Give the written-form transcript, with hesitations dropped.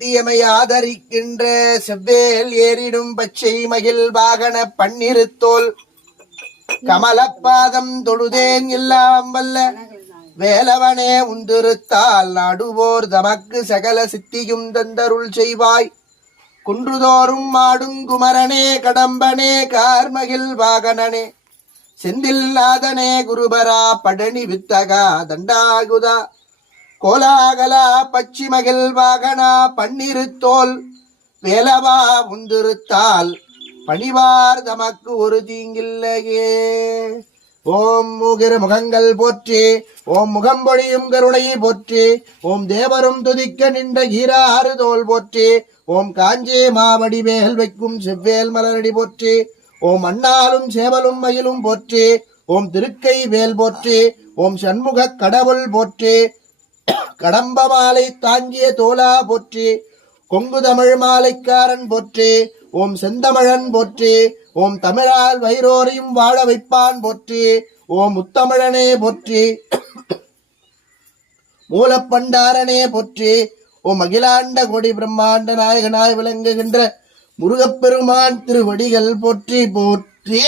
காட்டியமை ஆதரிக்கின்ற செவ்வேல் ஏறிடும் பச்சை மகிழ் வாகன பன்னிருத்தோல் கமலப்பாதம் தொழுதேன் எல்லாம் வல்ல வேலவனே உந்திருத்தால் நாடுவோர் தமக்கு சகல சித்தியும் தந்தருள் செய்வாய். குன்றுதோறும் மாடும் குமரனே கடம்பனே கார்மகில் வாகனனே செந்தில் நாதனே குருபரா பழனி வித்தகா தண்டாகுதா கோலாகலா பச்சிமகில் வாகனா பன்னிருத்தோல் வேலவா உந்திருத்தால் பணிவார் தமக்கு ஒரு தீங்கில்லையே. ஓம் முகிர முகங்கள் போற்றி, ஓம் முகம்பொழியும் கருணை போற்றி, ஓம் தேவரும் துதிக்க நின்ற ஈராறு தோல் போற்றி, ஓம் காஞ்சே மாவடி வேல் வைக்கும் செவ்வேல் மலரடி போற்றி, ஓம் அண்ணாலும் சேவலும் மயிலும் போற்றி, ஓம் திருக்கை வேல் போற்றி, ஓம் சண்முக கடவுள் போற்றி, கடம்ப மாலை தாங்கிய தோலா போற்றி, கொங்கு தமிழ் மாலைக்காரன் போற்றி, ஓம் செந்தமிழன் போற்றி, ஓம் தமிழால் வைரோரையும் வாழ வைப்பான் போற்றி, ஓம் முத்தமிழனே போற்றி, மூலப்பண்டாரனே போற்றி, ஓம் அகிலாண்ட கொடி பிரம்மாண்ட நாயகனாய் விளங்குகின்ற முருகப்பெருமான் திருவடிகள் போற்றி போற்றி.